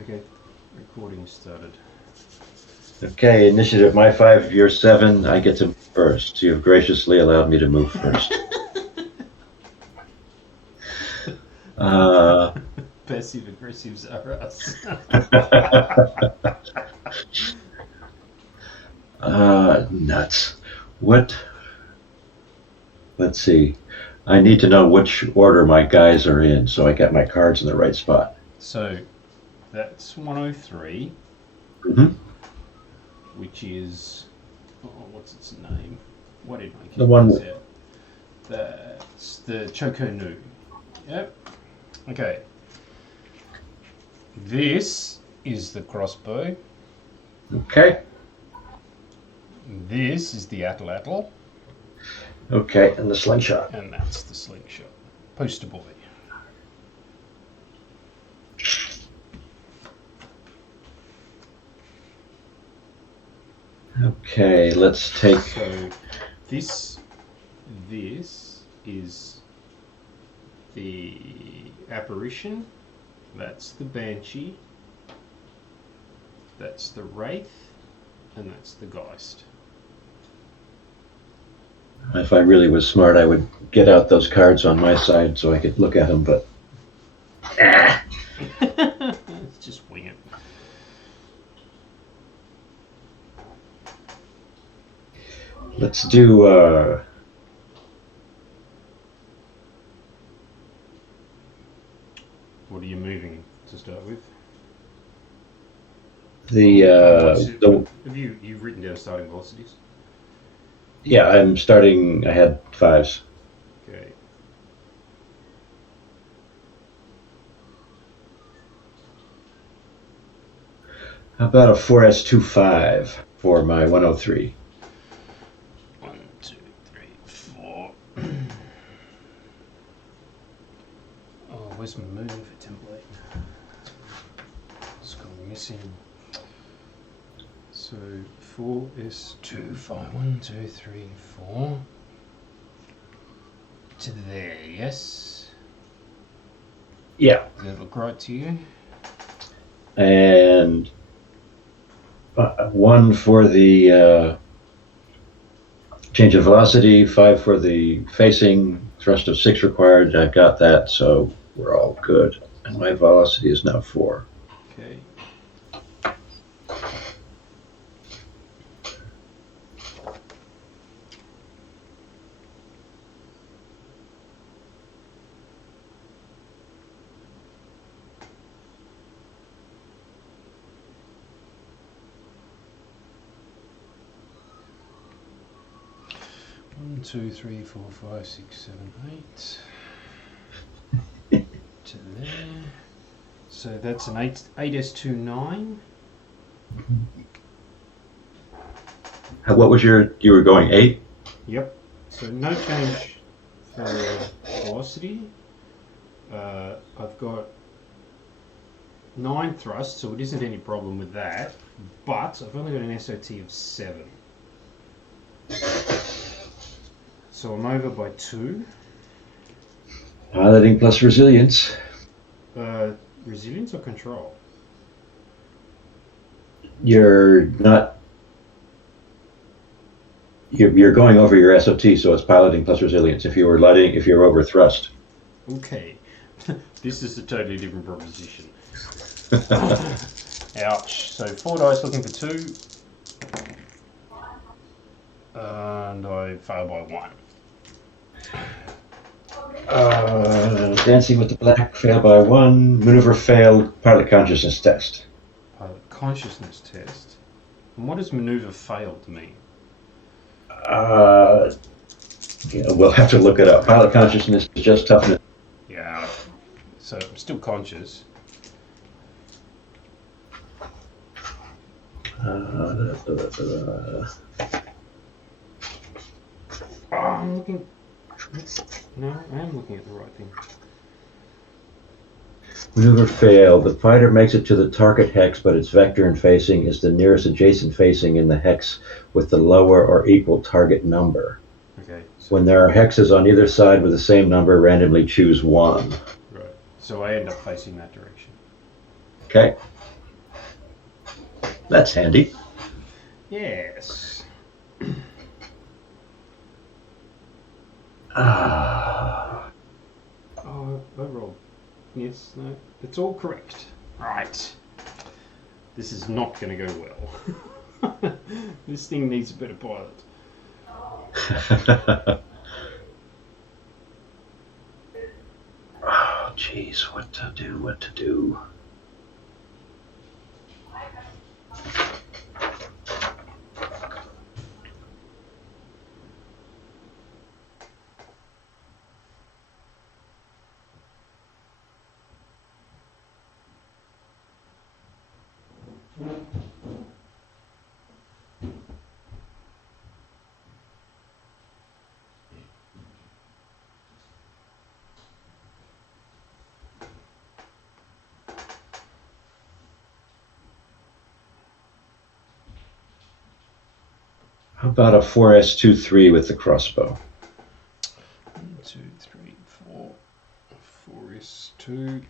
Okay, recording started. Okay, initiative, my 5, your 7, I get to move first. You have graciously allowed me to move first. Passive aggressives are us. Nuts. What? Let's see. I need to know which order my guys are in so I get my cards in the right spot. So that's 103, Mm-hmm. which is what's its name? What did I keep The one. this out? That's the Choco Nu. Yep. Okay. This is the crossbow. Okay. This is the atlatl. Okay, and the slingshot. And that's the slingshot. Poster boy. Okay, let's take. So this is the apparition. That's the banshee. That's the wraith, and that's the geist. If I really was smart, I would get out those cards on my side so I could look at them, but. Just wing it. Let's do. What are you moving to start with? Have you've written down starting velocities? Yeah, I'm starting. I had 5s. Okay. How about a 4S25 for my 103? 1, 2, 3, 4. Oh, where's my moving for template? It's gone missing. So 4S2, 5, 1, 2, 3, 4. To there, yes? Yeah. Does that look right to you? And 1 for the change of velocity, 5 for the facing, thrust of 6 required. I've got that, so we're all good. And my velocity is now 4. Okay. One, 2, 3, 4, 5, 6, 7, 8. To there. So that's an 8S29. What was you were going 8? Yep. So no change for velocity. I've got 9 thrust, so it isn't any problem with that. But I've only got an SOT of 7. So I'm over by 2. Piloting plus resilience. Resilience or control? You're not. You're going over your SOT, so it's piloting plus resilience. If you're over thrust. Okay. This is a totally different proposition. Ouch. So 4 dice looking for 2. And I fail by 1. Dancing with the Black, failed by 1. Maneuver failed, pilot consciousness test. Pilot consciousness test? And what does maneuver failed mean? We'll have to look it up. Pilot consciousness is just toughness. Yeah. So I'm still conscious. I'm looking. No, I am looking at the right thing. Maneuver failed. The fighter makes it to the target hex, but its vector and facing is the nearest adjacent facing in the hex with the lower or equal target number. Okay. So When there are hexes on either side with the same number, randomly choose 1. right. So I end up facing that direction. Okay. That's handy. Yes. Ah. Oh, I rolled. Yes, no, it's all correct. Right. This is not going to go well. This thing needs a better pilot. Oh, jeez, what to do. How about a 4S23 with the crossbow? 1, 2, 3, 4. 4 is 2.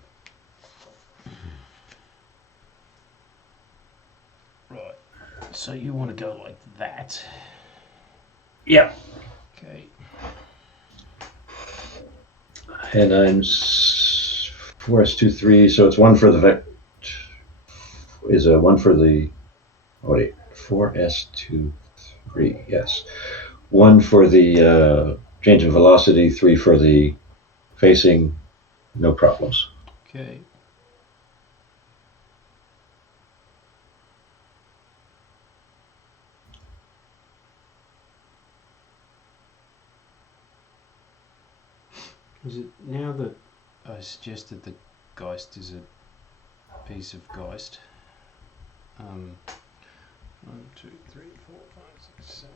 Right. So you want to go like that? Yeah. Okay. And I'm 4S23, so it's one for the is a one for the 4S23, yes. One for the change in velocity, 3 for the facing, no problems. Okay. Is it now that I suggested that Geist is a piece of Geist? 1, 2, 3, 4, 5, 6, 7.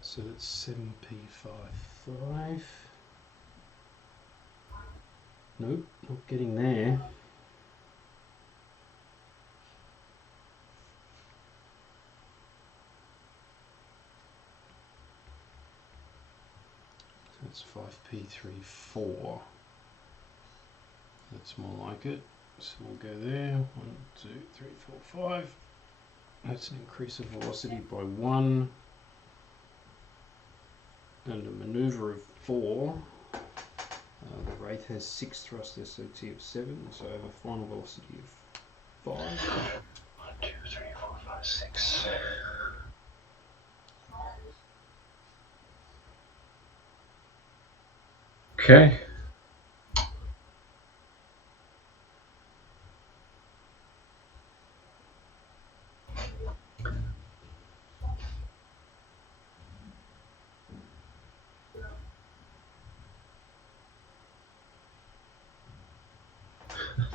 So that's 7p55. Nope, not getting there. So that's 5p34. That's more like it. So we'll go there. 1, 2, 3, 4, 5. That's an increase of velocity by 1. And a maneuver of 4. The Wraith has 6 thrust SOT of 7, so I have a final velocity of 5. 1, 2, 3, 4, 5, 6. Okay.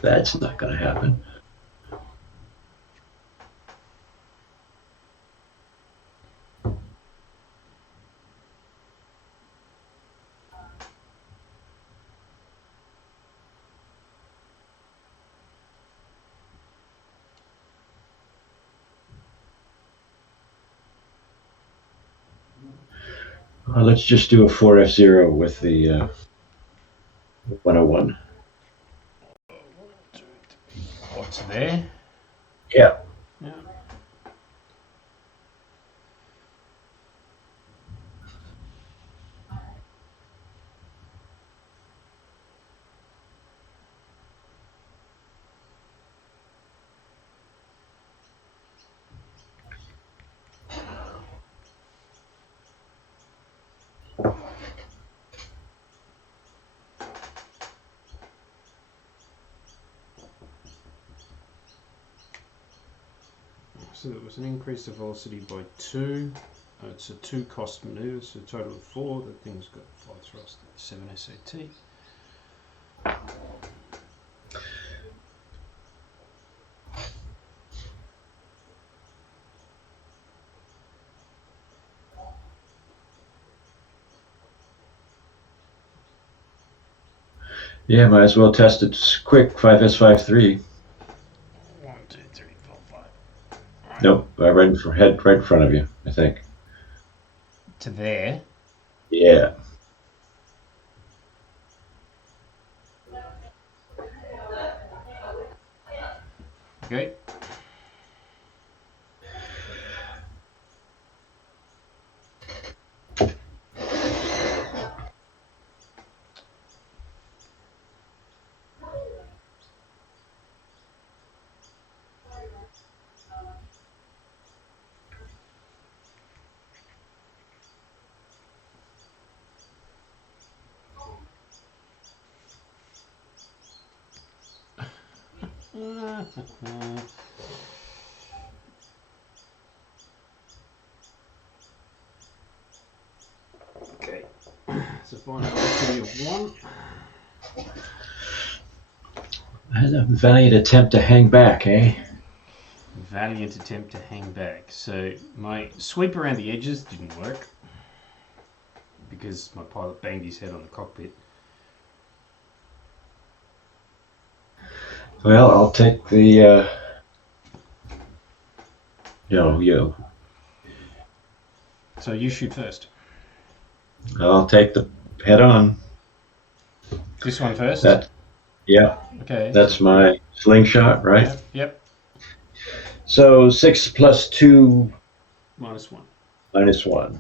That's not going to happen. Let's just do a 4F0 with the 101. What's there? Yeah. Yeah. So it was an increase of velocity by 2. It's a 2 cost maneuver, so a total of 4. That thing's got 5 thrust, 7 SOT. Yeah, might as well test it quick. 5S53. 1, 2, 3, 4, 5. Nope, right in front of you, I think. to there. Yeah. Okay. Okay, so final velocity of 1. A valiant attempt to hang back, eh? Valiant attempt to hang back. So my sweep around the edges didn't work because my pilot banged his head on the cockpit. Well, I'll take the. No, you. So you shoot first. I'll take the head on. This one first? Yeah. Okay. That's my slingshot, right? Yep. So 6 plus 2. -1. -1.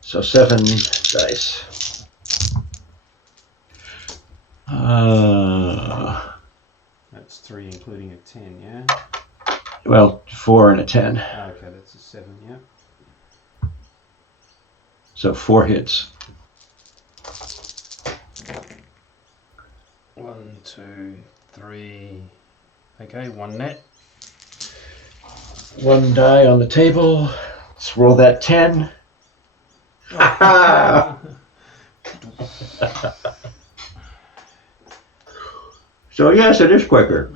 So 7 dice. That's 3 including a 10, yeah? Well, 4 and a 10. Okay, that's a 7, yeah. So 4 hits. 1, 2, 3. Okay, 1 net. 1 die on the table. Let's roll that 10. So yes, it is quicker.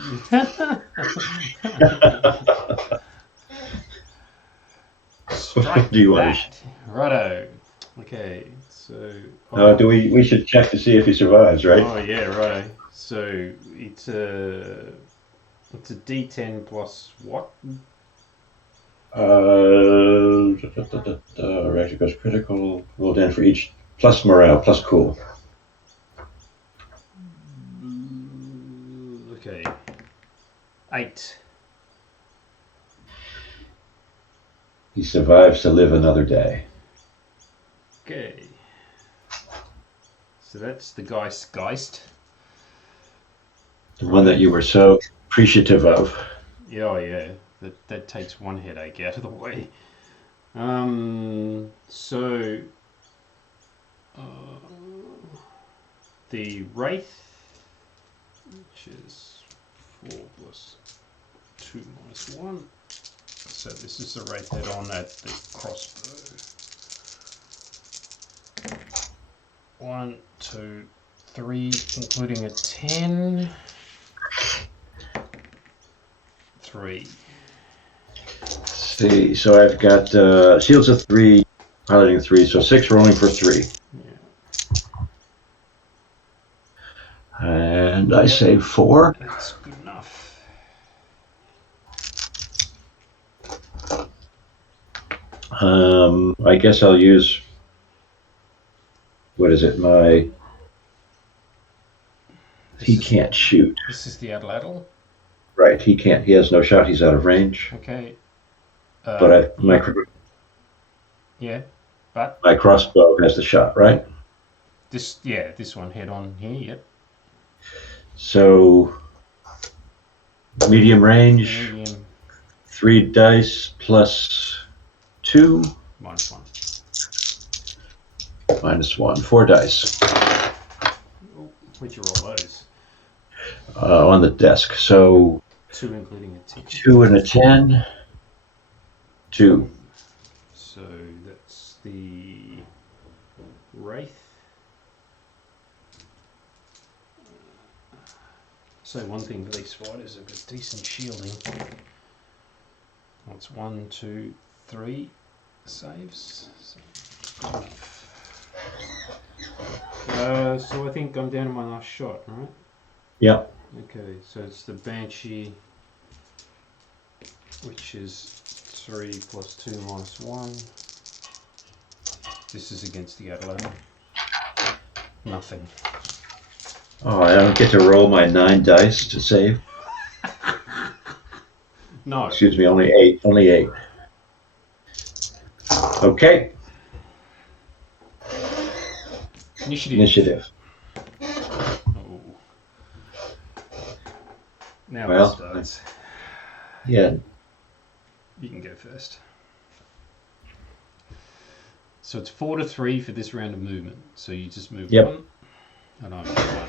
Strike Do you want that. Righto. Okay, so... do we should check to see if he survives, right? Oh yeah, righto. So it's a D10 plus what? Reactor goes critical. Roll down for each plus morale plus cool. Okay. 8. He survives to live another day. Okay. So that's the Geist. The one that you were so appreciative of. Yeah, oh yeah. That takes one headache out of the way. So the Wraith, which is 4 plus 2 minus 1. So this is the Wraith head on at the crossbow. 1, 2, 3, including a 10. 3. Let's see, so I've got shields of 3, piloting 3, so 6 rolling for 3. Yeah. And I say 4. That's good enough. I guess I'll use, what is it, he can't shoot. This is the Atlatl? Right, he can't, he has no shot, he's out of range. Okay. But my crossbow has the shot, right? This one head on here, yep. So, medium range, 3 dice plus 2. -1. -1, 4 dice. Oh, where'd you roll those? On the desk. So 2 including a 10. 2 and a 10. 2. So that's the Wraith. So one thing for these fighters, they've got decent shielding. That's 1, 2, 3 saves. So I think I'm down to my last shot, right? Yep. Okay, so it's the Banshee. which is 3 plus 2 minus 1. This is against the Adelaide. Nothing. Oh, I don't get to roll my 9 dice to save. No. Excuse me, only 8. Only 8. Okay. Initiative. Oh. Now Well, it starts. Yeah. You can go first. So it's 4 to 3 for this round of movement. So you just move Yep. 1, and I move 1.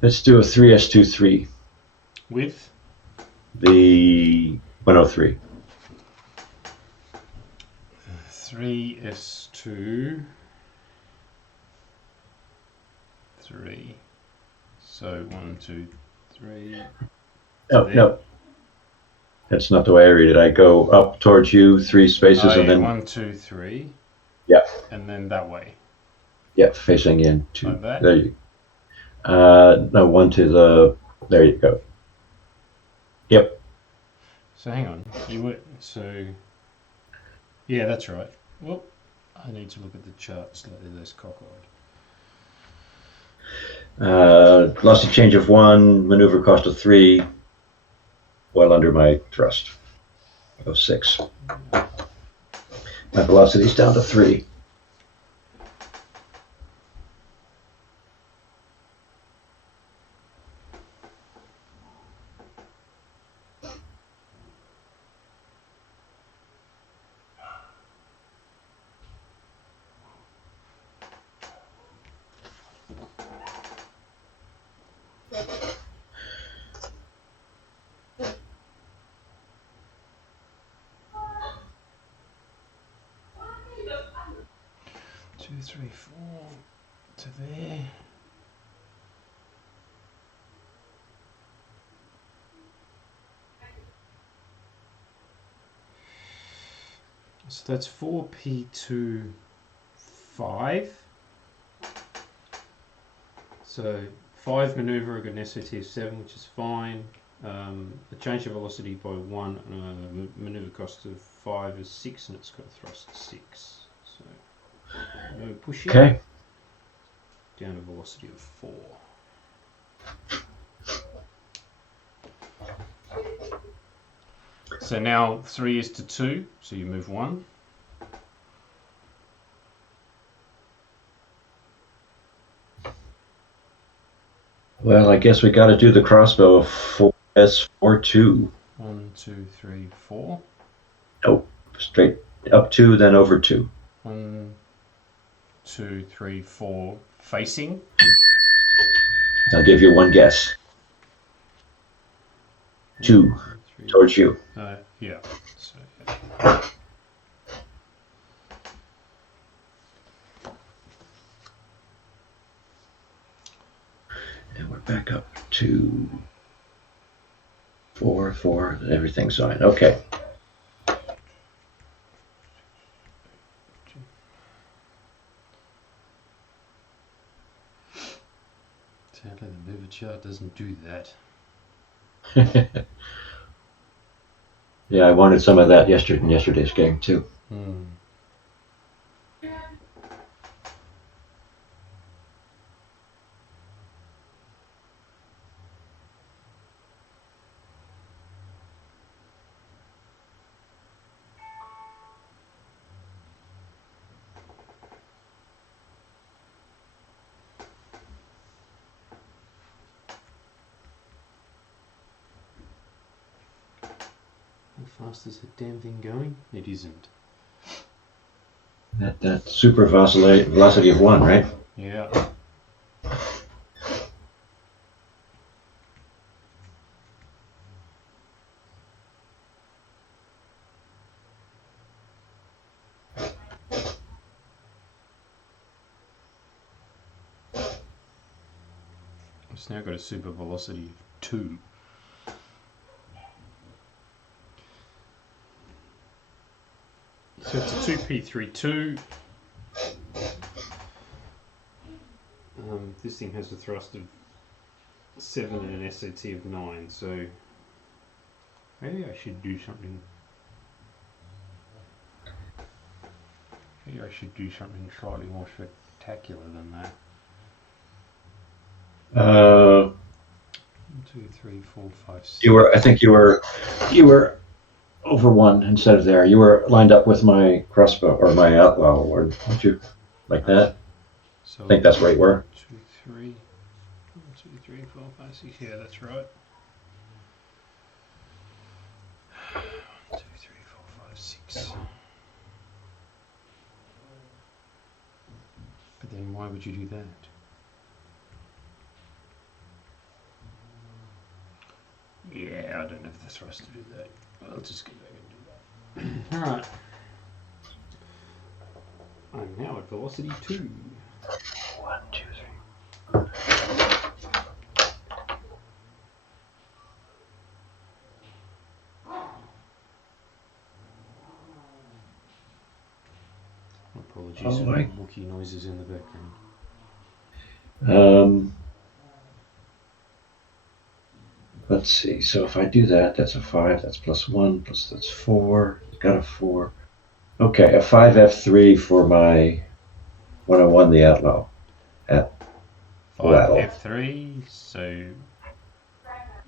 Let's do a 3s23. With? The 103. 3s2 3. So 1, 2, 3. Oh, there. no. That's not the way I read it. I go up towards you 3 spaces and then 1, 2, 3. Yeah. And then that way. Yeah, facing in 2. Like that? There you. No, 1 to the. There you go. Yep. So hang on. You were so. Yeah, that's right. Well, I need to look at the chart slightly less cockeyed. Velocity change of 1, maneuver cost of 3, well under my thrust of 6. My velocity's down to 3. Two, 3, 4 to there. So that's 4p2 5. So 5 maneuver, I got an SAT of 7, which is fine. A change of velocity by 1 and a maneuver cost of 5 is 6, and it's got a thrust of 6. So no pushing. Okay. Down to velocity of 4. So now 3 is to 2, so you move 1. Well, I guess we got to do the crossbow of 4s42. 1, 2, 3, 4. Nope. Straight up 2, then over 2. 1, 2, 3, 4. Facing. I'll give you one guess. 2 towards you. Yeah. So, yeah. And we're back up to 4, 4. Everything's fine. Okay. Sadly, the mover chart doesn't do that. Yeah, I wanted some of that in yesterday's game too. How fast is the damn thing going? It isn't. That super velocity of 1, right? Yeah. It's now got a super velocity of 2. So it's a 2p32. This thing has a thrust of 7 and an SAT of 9, so maybe I should do something. Maybe I should do something slightly more spectacular than that. 1, 2, 3, 4, 5, 6. I think you were over 1 instead of there. You were lined up with my crossbow or my outlaw, or weren't you? Like that? So I think that's where you were. 2, 3, 1, 2, 3, 4, 5, 6. Yeah, that's right. 1, 2, 3, 4, 5, 6. But then why would you do that? Yeah, I don't have the thrust to do that. I'll just go back and do that. Alright. I'm now at velocity 2. 1, 2, 3. Apologies Oh, for my. the wookie noises in the background. Let's see. So if I do that, that's a 5. That's +1. Plus that's 4. Got a 4. Okay, a 5F3 for my 101 the outlaw. At 5 Wow. F3, so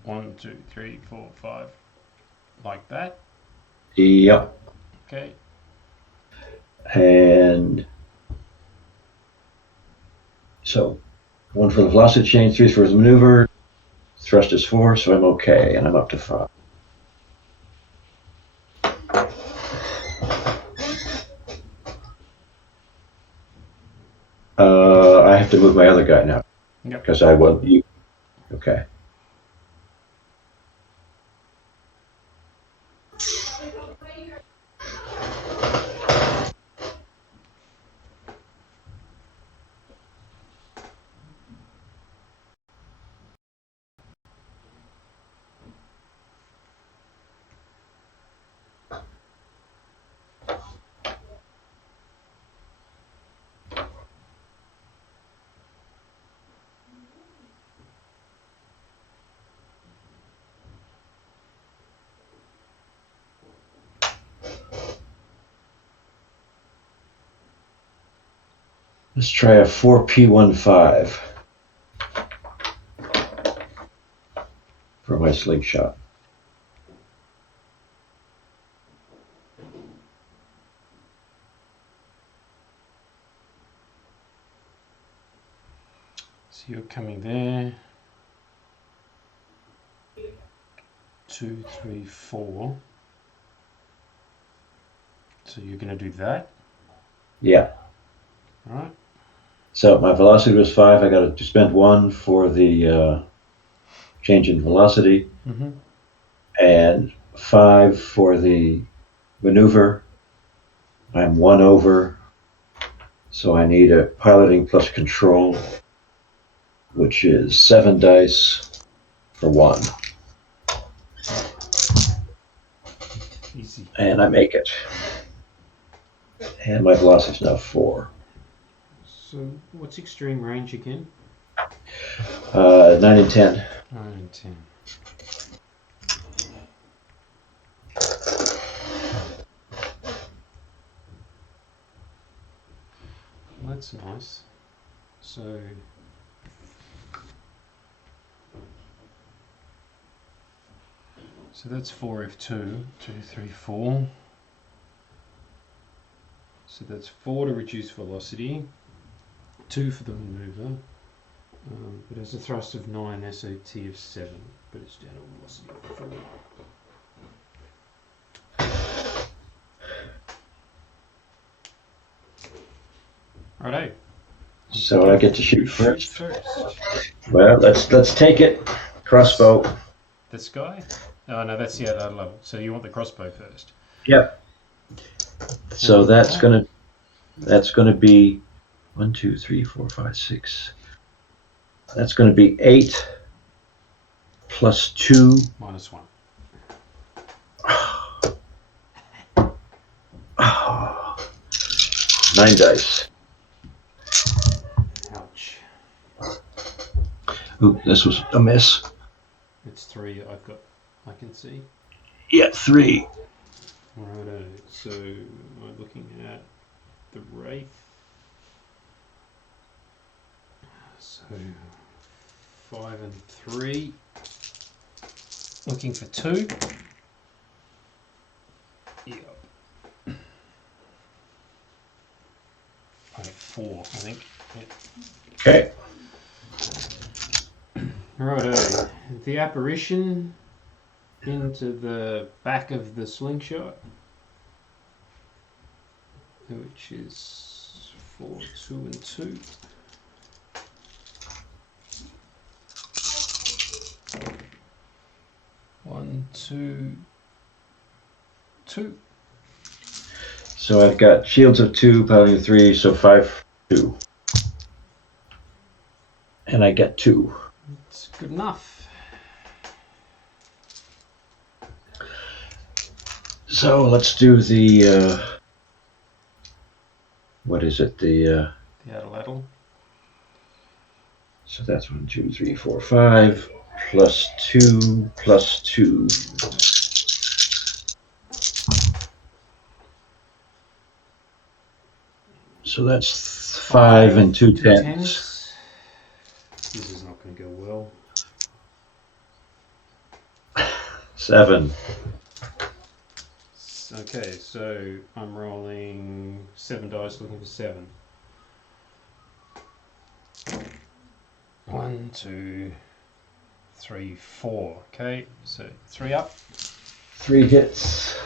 1, 2, 3, 4, 5, like that. Yep. Okay. And so 1 for the velocity change, 3 for the maneuver. Thrust is 4, so I'm okay, and I'm up to 5. I have to move my other guy now. Yep. Because I want you. Okay. Let's try a 4P15 for my slingshot. So you're coming there. 2, 3, 4. So you're going to do that. Yeah. All right. So my velocity was 5. I got to spend 1 for the change in velocity, Mm-hmm. and 5 for the maneuver. I'm 1 over, so I need a piloting plus control, which is 7 dice for 1. Easy. And I make it. And my velocity is now 4. So what's extreme range again? 9 and 10. 9 and 10. Well, that's nice. So that's 4F2, 2, 3, 4. So that's 4 to reduce velocity, 2 for the maneuver. It has a thrust of 9, SOT of 7, but it's down to velocity of 4. Righto. So I get to shoot Shoot first. first. Well, let's take it. Crossbow. This guy? Oh no, that's the other level. So you want the crossbow first. Yep. So that's gonna be 1, 2, 3, 4, 5, 6. That's going to be 8 plus 2. Minus 1. Oh, 9 dice. Ouch. Ooh, this was a miss. It's 3 I can see. Yeah, 3. Righto, so I'm looking at the Wraith. So 5 and 3. Looking for 2. Yep. I got 4, I think. Yep. Okay. Righto. The apparition into the back of the slingshot, which is 4, 2, and 2. One, 2, 2. So I've got shields of 2, piling of 3, so 5, 2. And I get 2. It's good enough. So let's do the, what is it? The Adelaide. So that's 1, 2, 3, 4, 5, plus 2, plus 2. So that's 5 and 2 tens. This is not going to go well. 7. Okay, so I'm rolling 7 dice, looking for 7. 1, 2, 3, 4. Okay, so 3 up. 3 hits.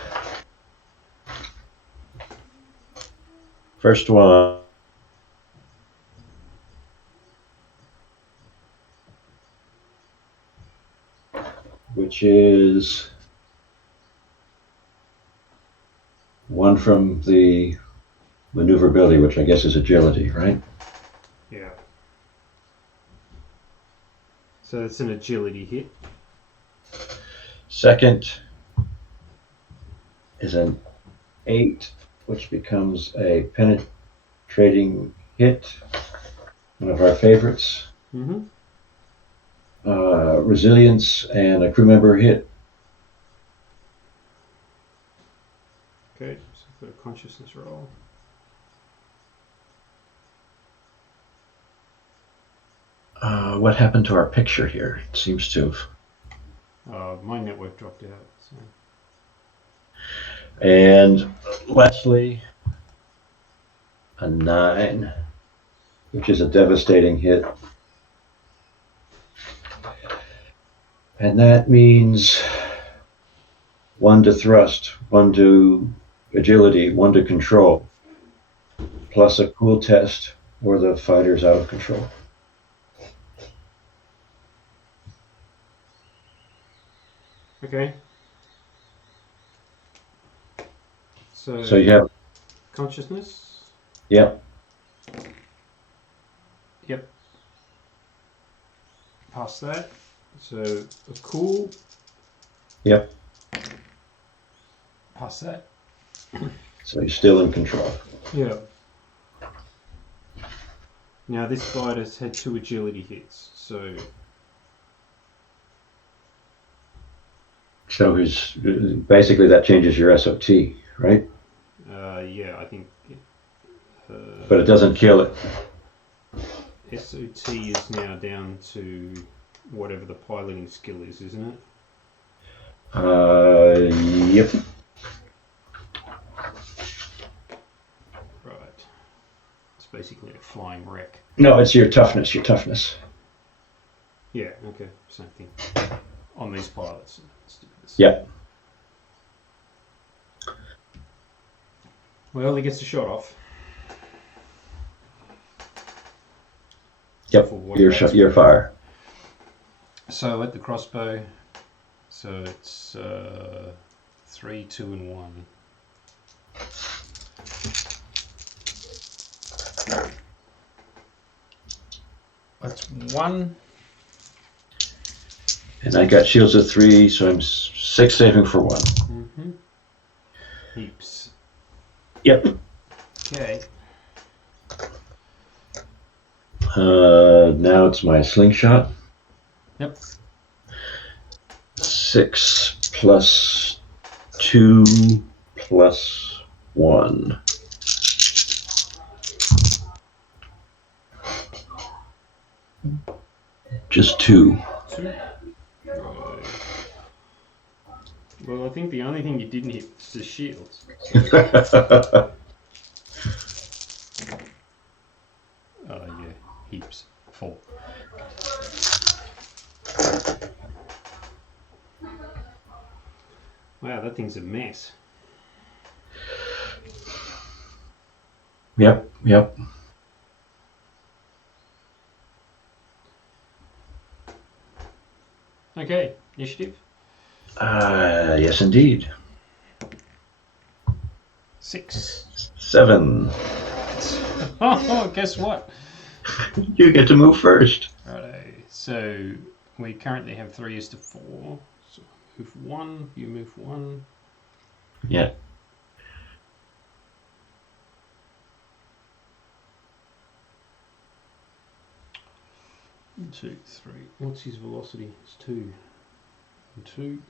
First one. Which is 1 from the maneuverability, which I guess is agility, right? Yeah. So it's an agility hit. Second is an 8, which becomes a penetrating hit, one of our favorites. Mm-hmm. Resilience and a crew member hit. Okay, so for a consciousness roll. What happened to our picture here? It seems to have. My network dropped out. So. And Leslie, a 9, which is a devastating hit. And that means 1 to thrust, 1 to agility, 1 to control, plus a cool test or the fighter's out of control. Okay. So you have, consciousness? yep. Yep. Past that. So a cool. Yep. Past that. So you're still in control. Yeah. Now this fighter's had 2 agility hits, so he's basically that changes your SOT, right? yeah, I think. But it doesn't kill it. SOT is now down to whatever the piloting skill is, isn't it? Yep. Right. It's basically a flying wreck. No, it's your toughness. Yeah, okay, same thing. On these pilots. Let's do this. Yep. Well, he gets the shot off. Yep. Your fire. So at the crossbow, so it's 3, 2, and 1. That's 1. And I got shields of 3, so I'm 6 saving for 1. Mm-hmm. Heaps. Yep. Okay. Now it's my slingshot. Yep. 6 plus 2 plus 1. Just 2. 2. Right. Well, I think the only thing you didn't hit was the shields. So. Yeah, heaps. 4. Wow, that thing's a mess. Yep. Okay, initiative. Yes, indeed. 6. 7. Oh, guess what? You get to move first. Righto. So we currently have 3:4. So move 1. You move 1. Yeah. Two, 3. What's his velocity? It's 2. And 2.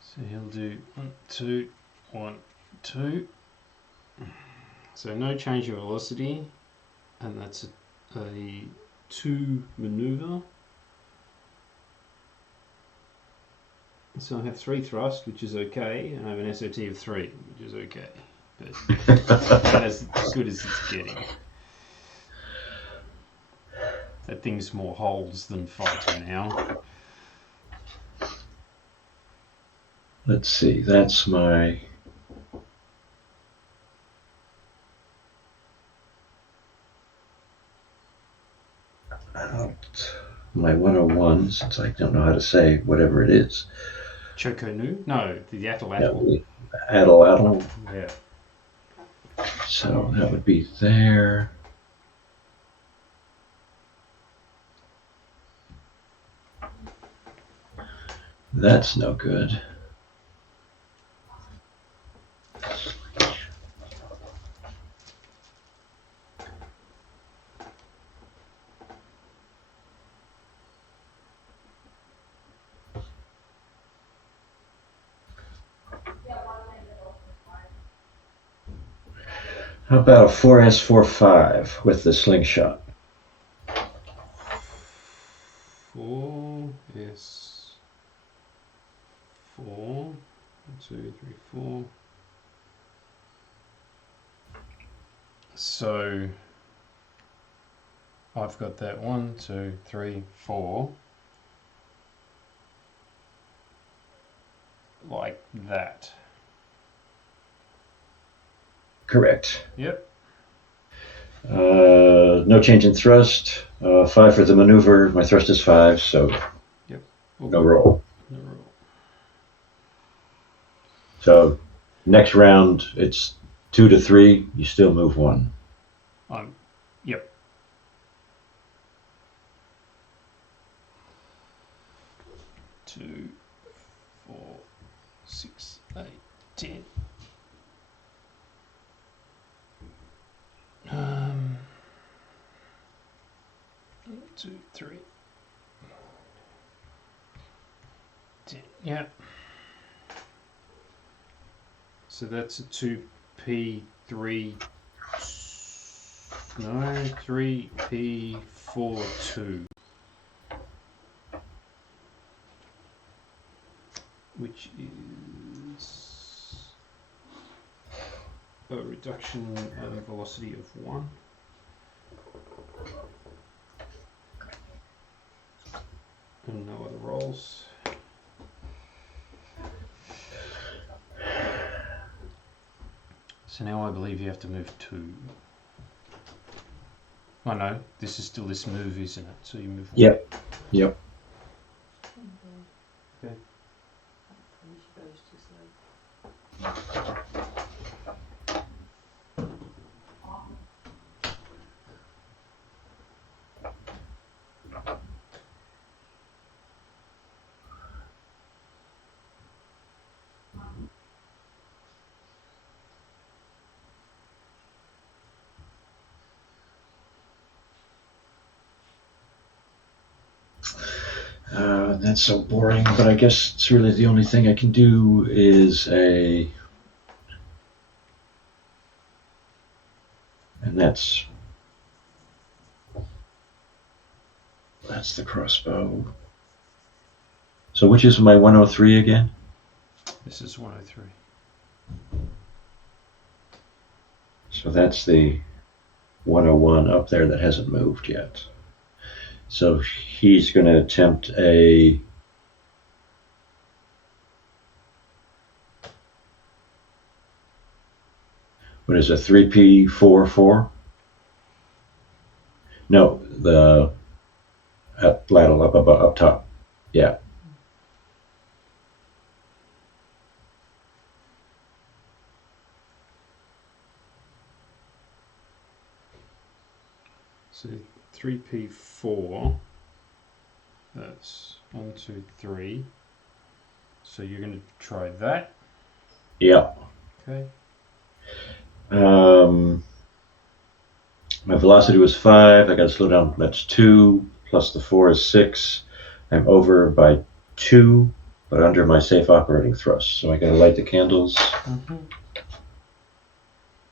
So he'll do 1, 2, 1, 2. So no change of velocity, and that's a 2 maneuver. So I have 3 thrust, which is okay, and I have an SOT of 3, which is okay. But that's as good as it's getting. That thing's more holds than fighter now. Let's see, that's my... my 101, since I don't know how to say whatever it is. Chokonu? No, the Atl. Atl. Yeah. So that would be there. That's no good. How about a 4S45 with the slingshot? 4S 4. 1, 2, 3, 4. So I've got that 1, 2, 3, 4. Like that. Correct. Yep. No change in thrust. 5 for the maneuver. My thrust is 5, so Yep. no roll. No roll. So next round, it's 2 to 3. You still move 1. Yep. Two, 4, 6, 8, 10. 1, 2, 3, 10. Yeah. So that's a 2P3. No, 3P42. Which is a reduction of velocity of 1. And no other rolls. So now I believe you have to move 2. Oh no, this is still this move, isn't it? So you move 1. Yep. Okay. That's so boring, but I guess it's really the only thing I can do is and that's the crossbow. So which is my 103 again? This is 103. So that's the 101 up there that hasn't moved yet. So he's going to attempt a what is a 3P44? No, the ladle up top. Yeah. So 3P4. That's 1, 2, 3. So you're going to try that. Yeah. Okay. My velocity was 5. I got to slow down. That's 2. Plus the 4 is 6. I'm over by 2, but under my safe operating thrust. So I got to light the candles,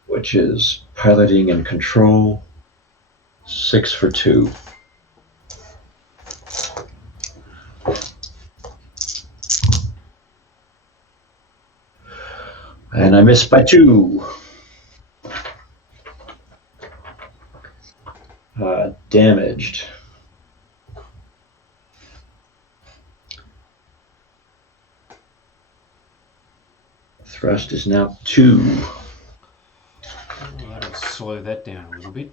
which is piloting and control. 6 for 2. And I missed by 2. Damaged. Thrust is now 2. Well, that'll slow that down a little bit.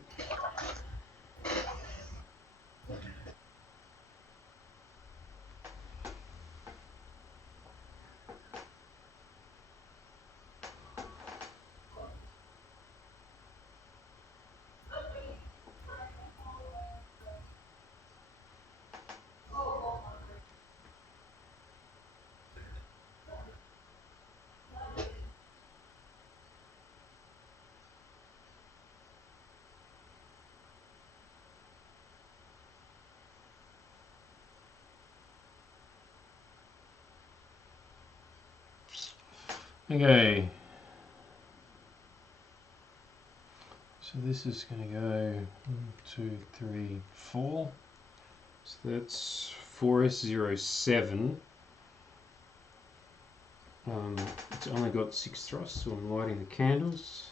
Okay. So this is going to go 1, 2, 3, 4. So that's 4S07. It's only got 6 thrusts, so I'm lighting the candles.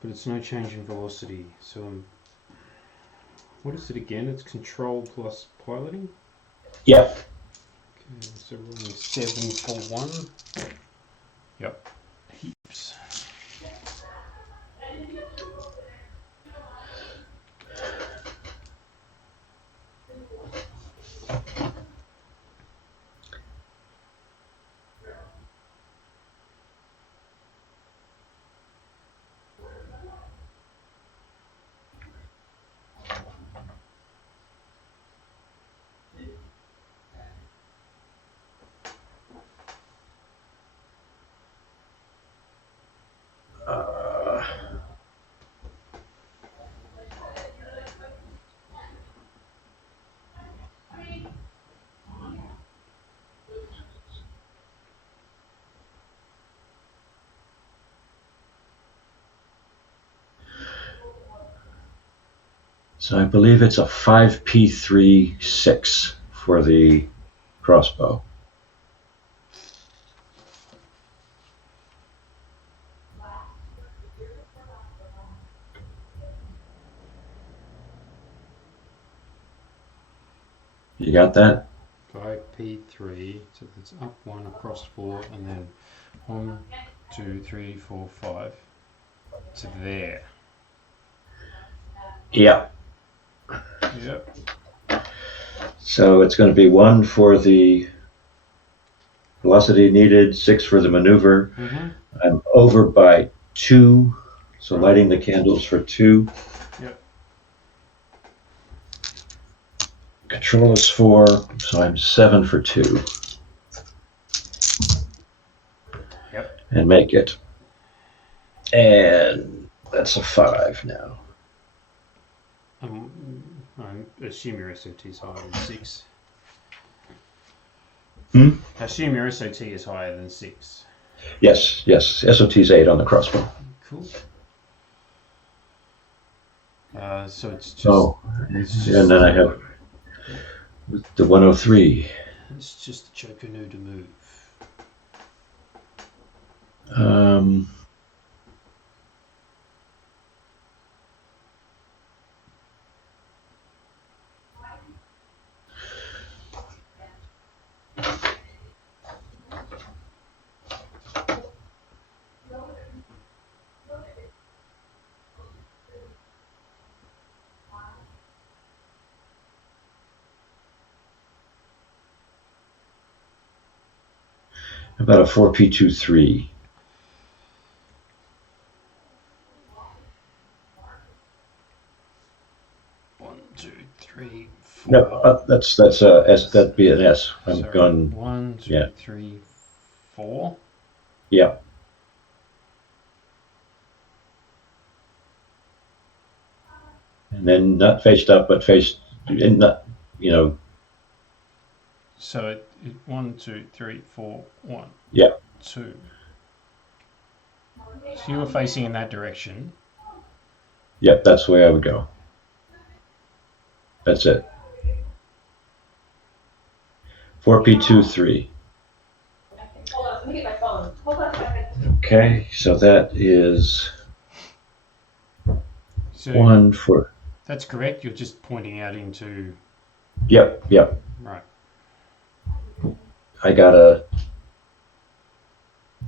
But it's no change in velocity. So what is it again? It's control plus piloting? Yep. Okay, so we're only 7 for 1. Yep. Heaps. So I believe it's a 5P36 for the crossbow. You got that? 5P3, so that's up 1 across 4, and then 1, 2, 3, 4, 5 to there. Yep. Yep. So it's going to be 1 for the velocity needed, 6 for the maneuver. I'm over by 2, so lighting the candles for 2. Yep. Control is 4, so I'm 7 for 2. Yep. And make it. And that's a 5 now. I assume your SOT is higher than 6. Hmm? I assume your SOT is higher than 6. Yes. SOT's 8 on the crossbow. Cool. So it's just. Oh, and then I have the 103. It's just the Choconu to move. About a 4P23. One, two, three, four. No, that's S. That'd be an S. I'm Sorry. going. 1, 2, yeah. 3, 4. Yeah. And then not faced up, but faced in not, So 1, 2, 3, 4, 1. Yeah. 2. So you were facing in that direction. Yep, that's the way I would go. That's it. 4P23. Hold on, let me get my phone. Hold on a second. Okay, so that is So 1 for. that's correct. You're just pointing out into. Yep. Right. I gotta.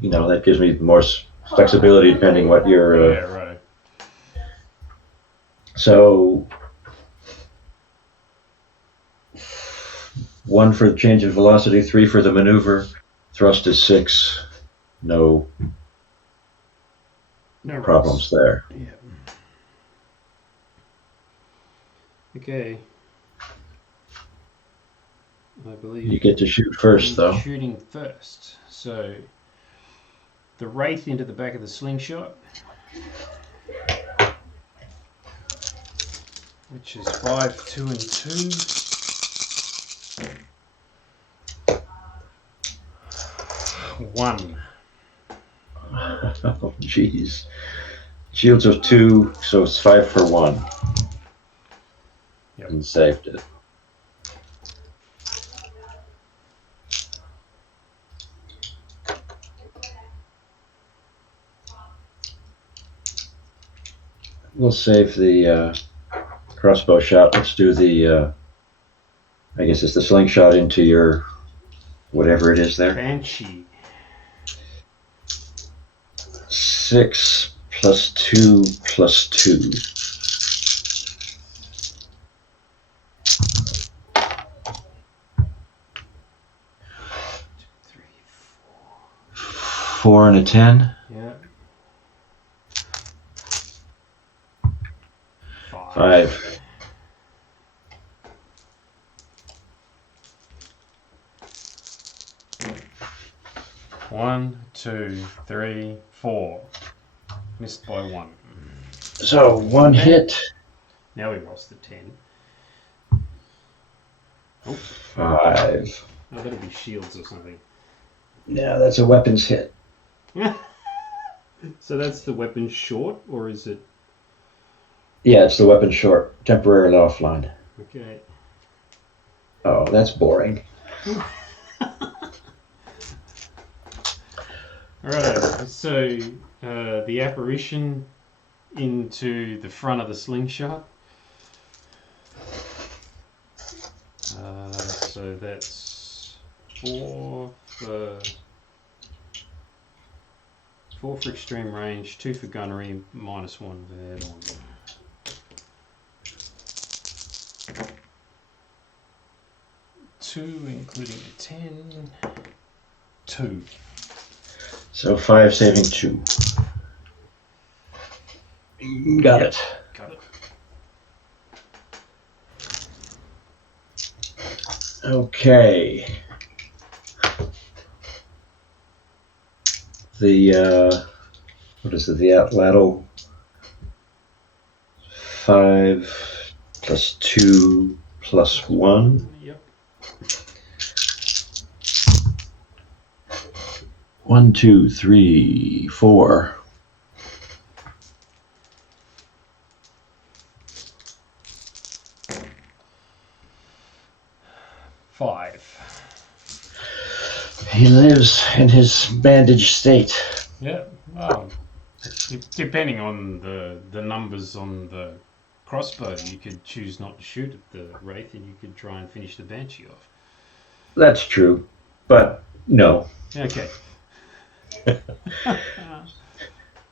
That gives me more flexibility depending what your. Yeah, right. So 1 for the change in velocity, 3 for the maneuver, thrust is 6. No problems there. Yeah. Okay. I believe You get to shoot first, though. Shooting first. So the Wraith into the back of the slingshot, which is 5, 2, and 2. One. Oh, jeez. Shields of 2, so it's 5 for 1. Yep. And saved it. We'll save the crossbow shot. Let's do the, I guess it's the slingshot into your, whatever it is there. Banshee. 6 plus 2 plus 2. 4 and a 10. Yeah. 5. One, 2, 3, 4. Missed by 1. So 1 hit. Now we lost the 10. Oh, 5. oh, that'll be shields or something. Yeah, that's a weapons hit. So that's the weapon short, or is it? Yeah, it's the weapon short. Temporarily offline. Okay. Oh, that's boring. Alright, so the apparition into the front of the slingshot. So that's 4 for extreme range, 2 for gunnery, -1 for head on. Two, including a 10. 2. So 5 saving 2. Got it. Got it. Okay. The what is it? The lateral 5, plus 2 plus 1. Yep. 1, 2, 3, 4. Five. He lives in his bandaged state. Yeah. Depending on the numbers on the crossbow, you could choose not to shoot at the wraith, and you could try and finish the banshee off. That's true, but no. Okay.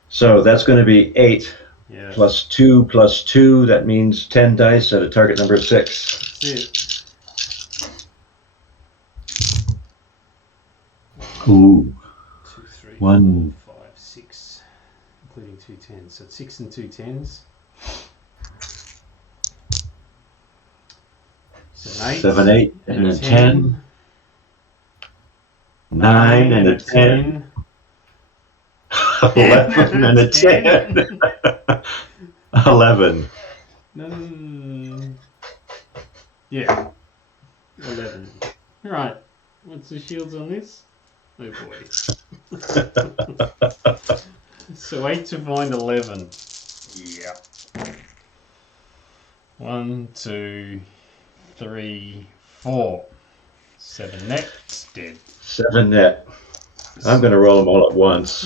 So that's going to be 8 Yeah. plus 2 plus 2. That means 10 dice at a target number 6. That's it. Ooh. 2, 3, 1. 4, 5, 6, including 2 10s. So 6 and 2 10s. 7, 8, and a 10. 9 and a 10. 11 and a 10. 11. Yeah. 11. Right. What's the shields on this? Oh boy. So 8 to find 11. Yeah. 1, 2, 3, 4. 7 net. It's dead. 7 net. I'm going to roll them all at once.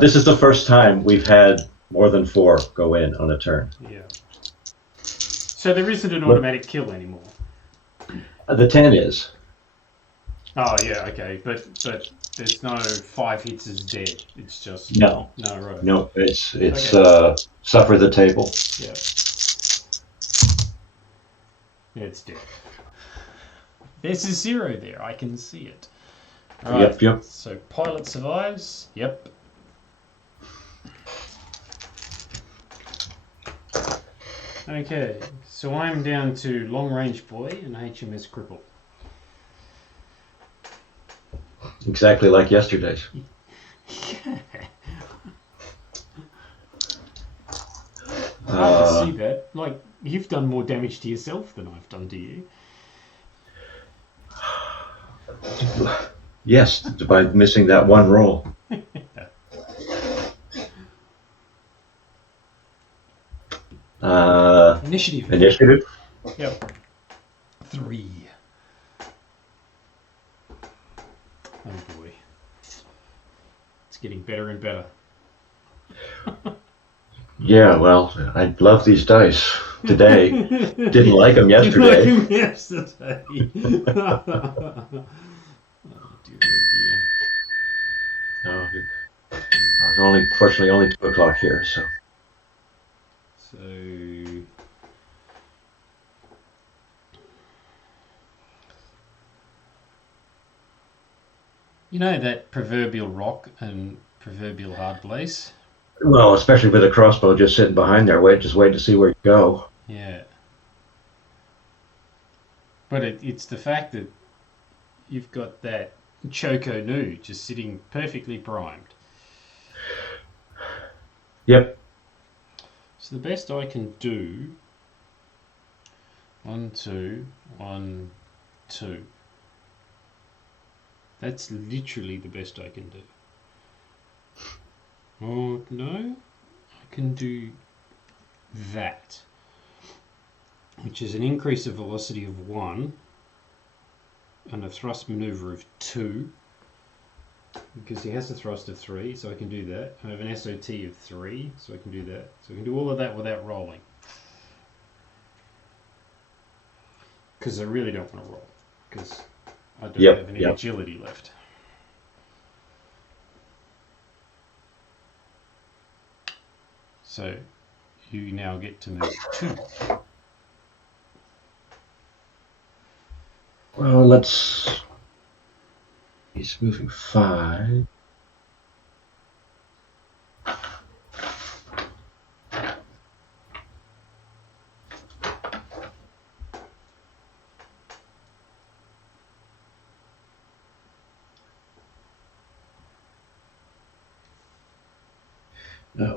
This is the first time we've had more than 4 go in on a turn. Yeah. So there isn't an automatic kill anymore. The 10 is. Oh yeah, okay, but there's no 5 hits is dead. It's just No. right. No, it's Okay. Suffer the table. Yeah. Yeah, it's dead. There's a 0 there. I can see it. All right. Yep. So pilot survives. Yep. Okay. So I'm down to long range boy and HMS cripple. Exactly like yesterday's. I can see that. Like, you've done more damage to yourself than I've done to you. Yes, by missing that one roll. Initiative. Initiative? Yep. 3. Oh boy. It's getting better and better. Yeah, well, I love these dice today. Didn't like them yesterday. Didn't like them yesterday. Oh dear. No, it's fortunately only 2 o'clock here, so. So you know that proverbial rock and proverbial hard place? Well, especially with a crossbow just sitting behind there, just wait to see where you go. Yeah. But it's the fact that you've got that Choco Nu just sitting perfectly primed. Yep. So the best I can do, 1, 2, 1, 2. That's literally the best I can do. Oh no, I can do that, which is an increase of velocity of 1 and a thrust maneuver of 2, because he has a thrust of 3, so I can do that. I have an SOT of 3, so I can do that. So I can do all of that without rolling, because I really don't want to roll, because I don't have any agility left. So you now get to move 2. Well, he's moving 5.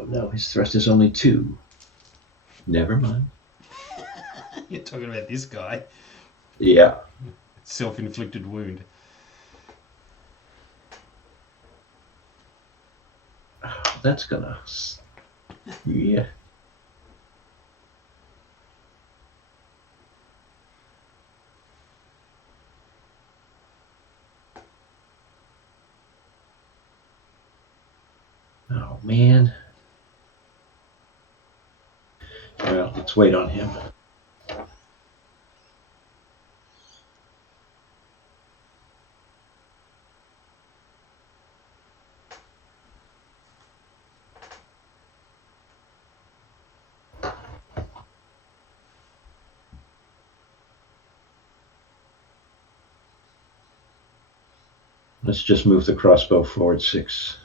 No, his thrust is only 2. Never mind. You're talking about this guy. Yeah. Self-inflicted wound. That's gonna. Yeah. Oh, man. Well, let's wait on him. Let's just move the crossbow forward 6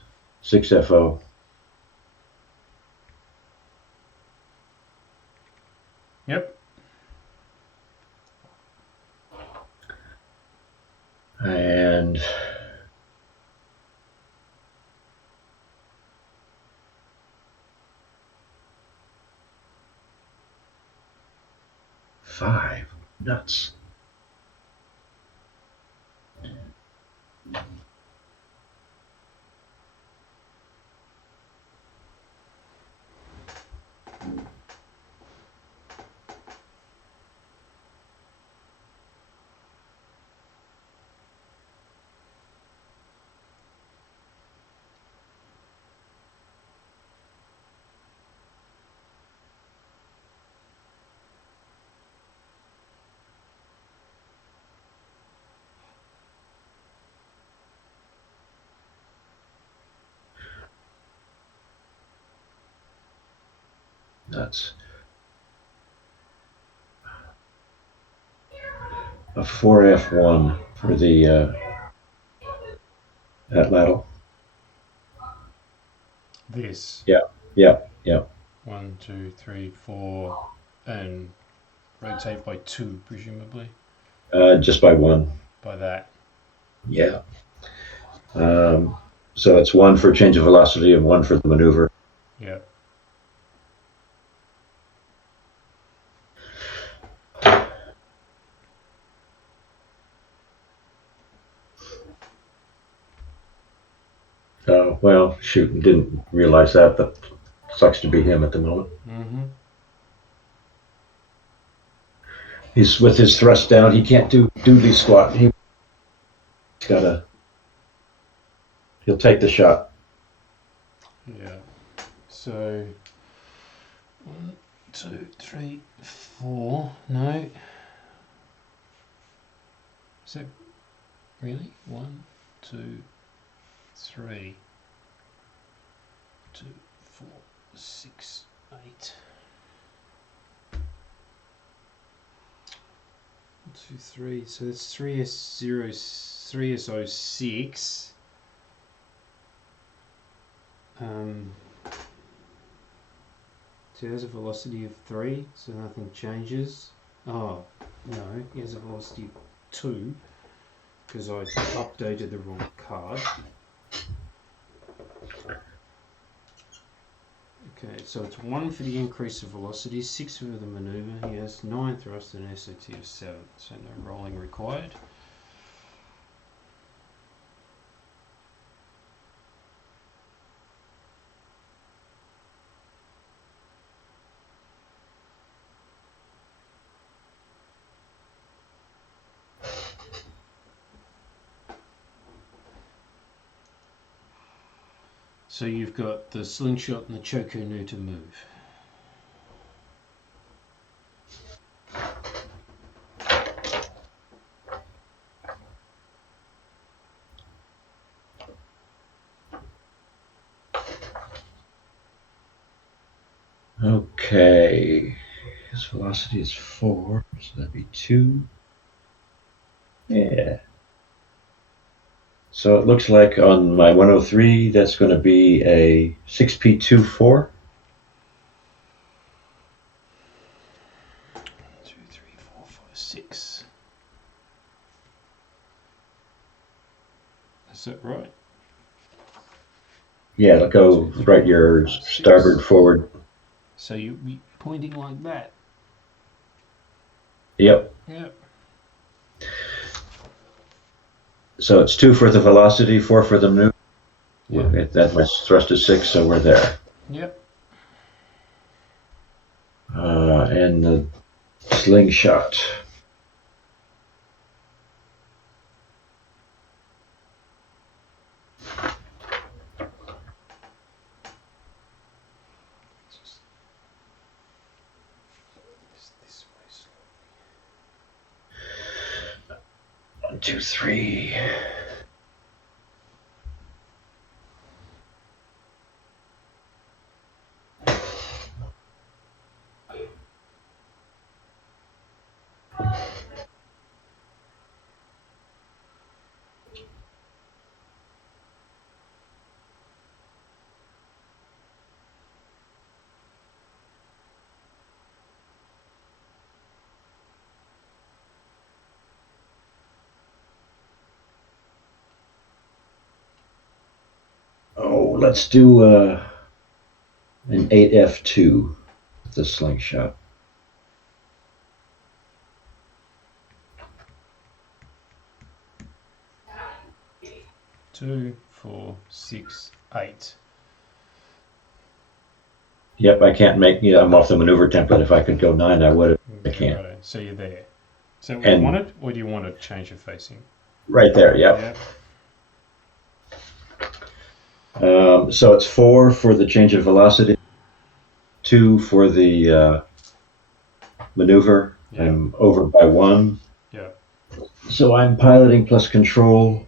FO. Yep. And five. Nuts. Nuts. A 4F1 for the Atlatl. This. Yep. 1, 2, 3, 4, and rotate by 2, presumably. Just by 1. By that. Yeah. So it's 1 for change of velocity and 1 for the maneuver. Yeah. Oh, well, shoot, didn't realize that. That sucks to be him at the moment. Mm-hmm. He's with his thrust down. He can't do duty squat. He's gotta. He'll take the shot. Yeah. So 1, 2, 3, 4. No. Is that really? 1, 2, 3, 2, 4, 6, 8. 1, 2, 3. So that's 3S06. So it has a velocity of 3, so nothing changes. Oh, no, it has a velocity of 2, because I updated the wrong card. Okay, so it's 1 for the increase of velocity, 6 for the maneuver. He has 9 thrust and an SOT of 7, so no rolling required. So you've got the slingshot and the Choku to move. Okay. His velocity is 4, so that'd be 2. Yeah. So it looks like on my 103, that's going to be a 6P24. 2, 3, 4, 5, 6. Is that right? Yeah, it'll go right your starboard forward. So you pointing like that. Yep. Yep. So it's 2 for the velocity, 4 for the maneuver. Yeah. That my thrust is 6, so we're there. Yep. And the slingshot. This way slowly. 1, 2, 3. Oh, let's do an 8F2, the slingshot. 2, 4, 6, 8. Yep, I can't make, I'm off the maneuver template. If I could go 9, I would have. I can't. Righto. So you're there. Is that what you wanted, or do you want to change your facing? Right there, yep. So it's 4 for the change of velocity, 2 for the maneuver. Yeah. I'm over by 1. Yeah. So I'm piloting plus control.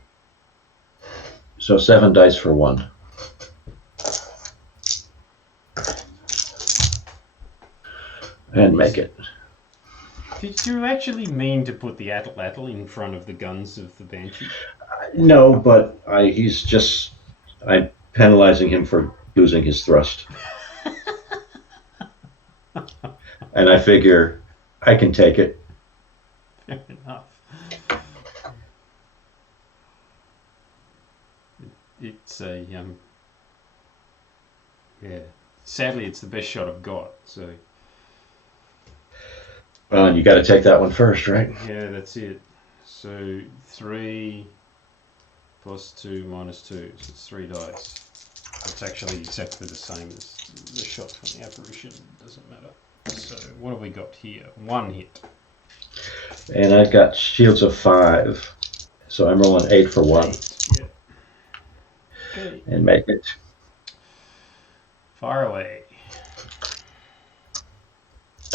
So 7 dice for 1. And make it. Did you actually mean to put the atlatl in front of the guns of the Banshee? No, but I'm penalizing him for losing his thrust. And I figure I can take it. Fair enough. It's a yeah. Sadly, it's the best shot I've got. So Well, you got to take that one first, right? yeah, that's it. So 3 plus 2 minus 2. So it's 3 dice. It's actually exactly the same as the shot from the apparition. It doesn't matter. So what have we got here? 1 hit. And I've got shields of 5. So I'm rolling 8 for 1. 8, yeah. Okay. And make it. Fire away.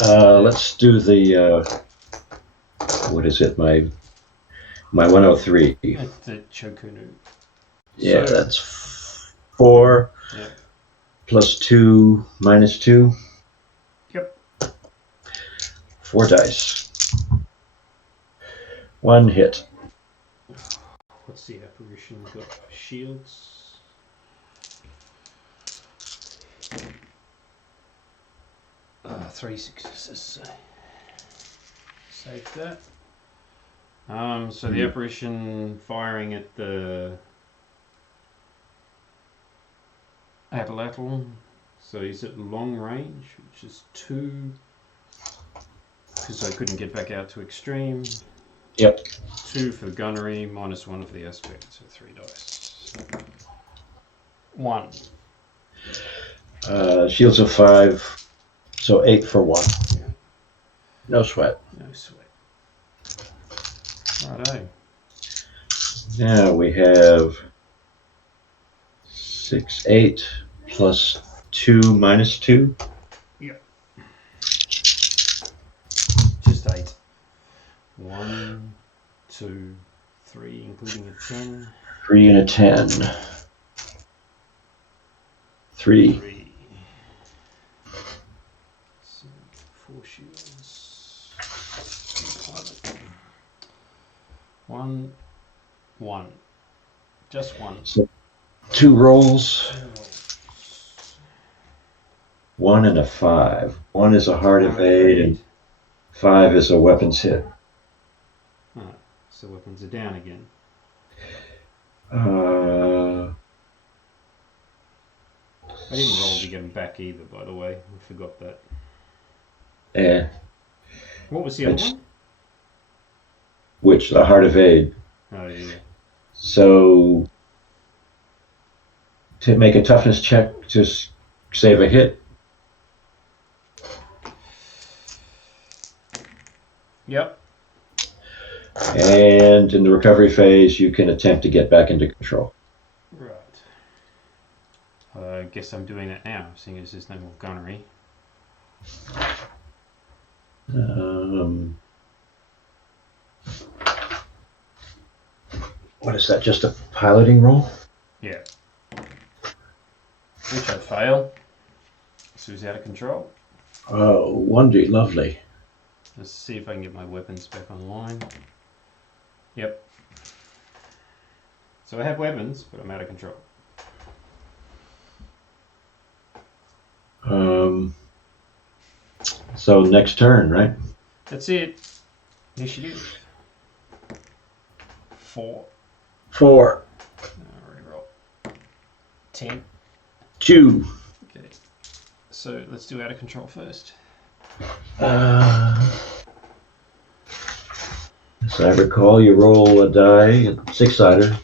Let's do the, what is it, my 103. That's the Chokunu. Yeah, So- that's 4 Yep. plus 2 minus 2. Yep. 4 dice. 1 hit. What's the apparition got for shields? Three successes. Save that. So the apparition firing at the atlatl. So he's at long range, which is 2. Because I couldn't get back out to extreme. Yep. 2 for gunnery, minus 1 for the aspect, so 3 dice. 1. Shields of 5. So 8 for 1. No sweat. No sweat. Righto. Now we have 6, 8 plus 2 minus 2. Just 8. 1, 2, 3, including a 10. 3 and a 10. 3. 3. So 4 shields. 1, 1. Just 1. So 2 rolls. 1 and a 5. 1 is a hard evade and 5 is a weapons hit. Alright, so weapons are down again. I didn't roll to get them back either, by the way. I forgot that. Eh, What was the other it's one? which the Heart of Aid. Oh, yeah. So to make a toughness check to save a hit. Yep. And in the recovery phase, you can attempt to get back into control. Right. I guess I'm doing that now, seeing as there's no more gunnery. What is that? Just a piloting roll? Yeah. Which I fail. So he's out of control. Oh, 1D, lovely. Let's see if I can get my weapons back online. Yep. So I have weapons, but I'm out of control. So next turn, right? That's it. Initiative. 4. 4. Reroll. 10. 2. Okay. So let's do out of control first. As I recall, you roll a die, a 6-sider.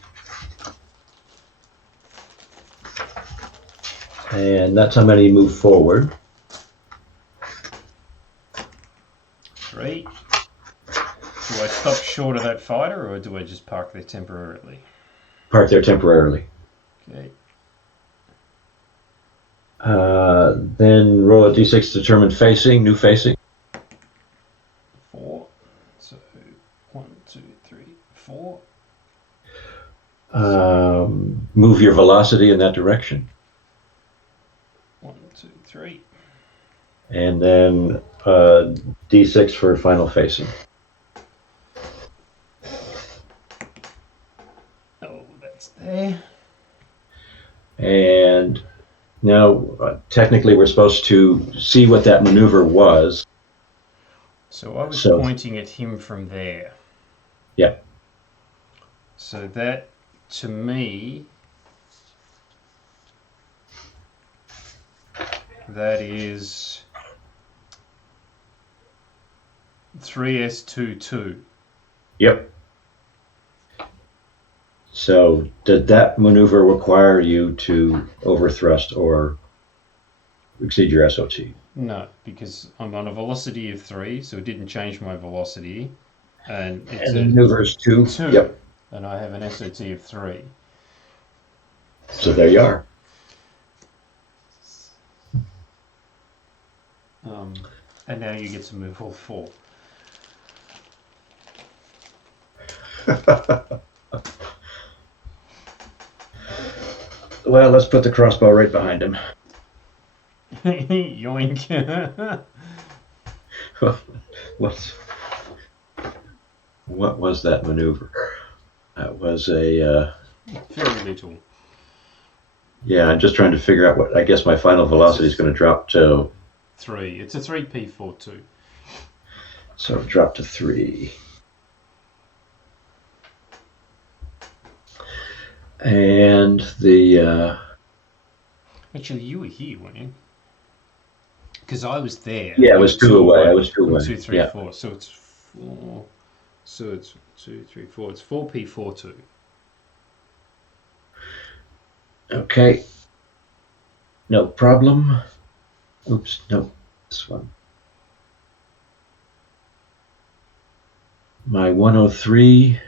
And that's how many move forward. 3. Do I stop short of that fighter, or do I just park there temporarily? Park there temporarily. Okay. Then roll a d6 to determine facing, new facing. 4. So 1, 2, 3, 4. Move your velocity in that direction. 1, 2, 3. And then d6 for final facing. Oh, that's there. And now, technically, we're supposed to see what that maneuver was. So I was So- pointing at him from there. Yeah. So that, to me, that is 3S22. Yep. So, did that maneuver require you to overthrust or exceed your SOT? No, because I'm on a velocity of 3, so it didn't change my velocity. And it's And the maneuver is 2? 2. Yep. And I have an SOT of 3. So there you are. And now you get to move all 4. Well, let's put the crossbow right behind him. Yoink. What was that maneuver? That was a... Very little. yeah, I'm just trying to figure out what... I guess my final velocity is going to drop to... 3. It's a 3P42. So drop to 3. And the... Actually, you were here, weren't you? Because I was there. yeah, it was 2 away. I was 2 away. 1, 2, 3, Yeah. 4. So it's 4. So it's 2, 3, 4. It's 4P42. Okay. No problem. Oops, no. This one. My 103.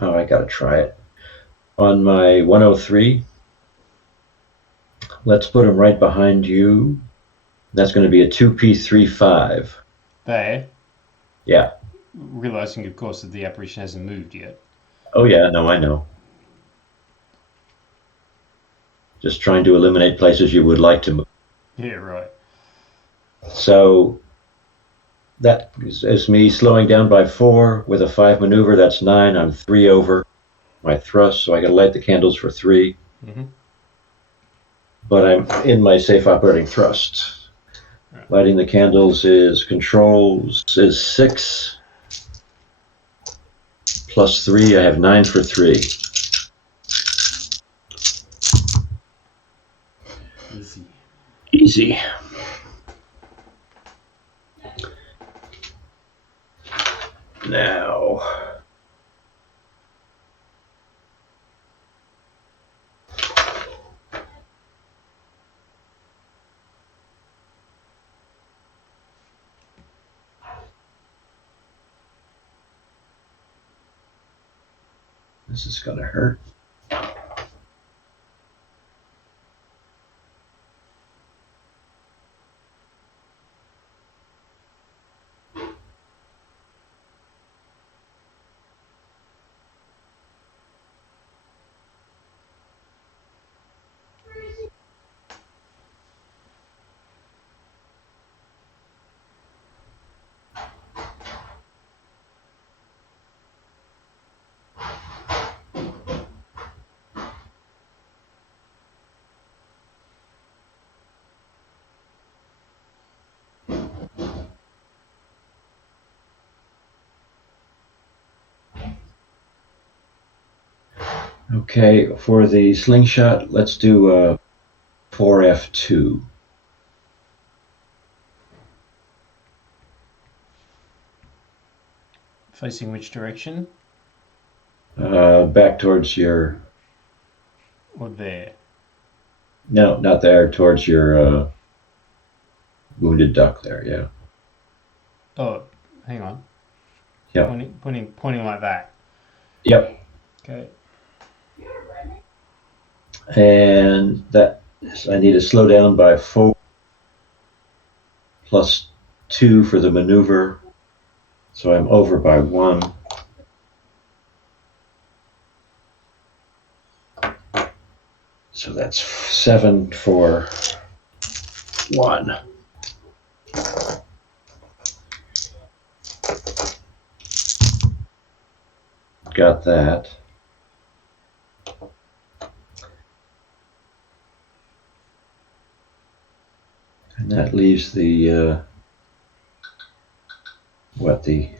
Oh, I gotta try it. On my 103, let's put them right behind you. That's going to be a 2p35. There. Yeah. Realizing, of course, that the apparition hasn't moved yet. Oh, yeah, no, I know. Just trying to eliminate places you would like to move. Yeah, right. So that is me slowing down by 4 with a 5 maneuver. That's 9. I'm 3 over my thrust, so I got to light the candles for 3. Mm-hmm. But I'm in my safe operating thrust. Right. Lighting the candles is controls is 6 plus 3. I have 9 for 3. Easy. Easy. Now, this is going to hurt. Okay, for the slingshot, let's do a 4F2. Facing which direction? Back towards your... Or there? No, not there. Towards your wounded duck there, yeah. Oh, hang on. Yep. Pointing like that. Yep. Okay. And that I need to slow down by 4 plus 2 for the maneuver. So I'm over by 1. So that's 7 for 1. Got that. And that leaves the the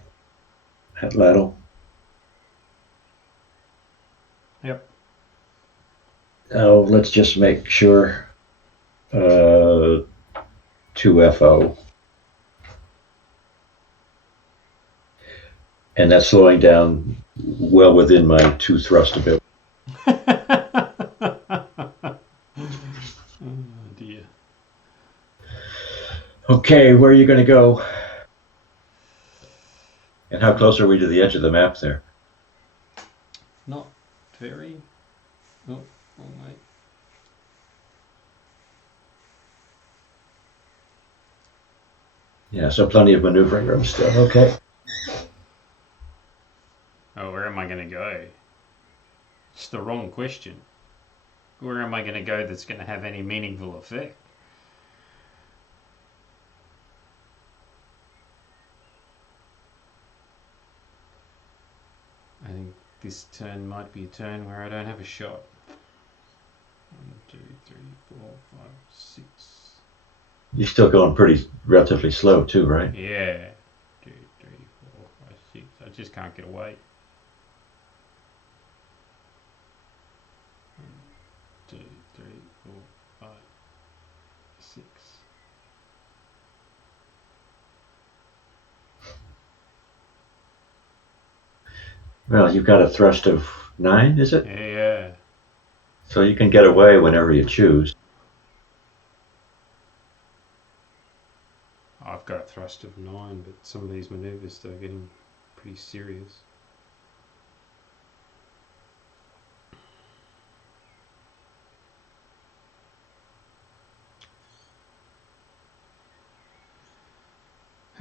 atlatl. Yep. Oh, let's just make sure 2FO. And that's slowing down well within my 2 thrust ability. Oh dear. Okay, where are you going to go? And how close are we to the edge of the map there? Not very. Oh, wrong way. Yeah, so plenty of maneuvering room still. Okay. Oh, where am I going to go? It's the wrong question. Where am I going to go that's going to have any meaningful effect? I think this turn might be a turn where I don't have a shot. 1, 2, 3, 4, 5, 6. You're still going relatively slow too, right? Yeah. 2, 3, 4, 5, 6. I just can't get away. 1, 2, 3, 4, 5, 6. Well, you've got a thrust of 9, is it? Yeah. So you can get away whenever you choose. I've got a thrust of 9, but some of these maneuvers are getting pretty serious.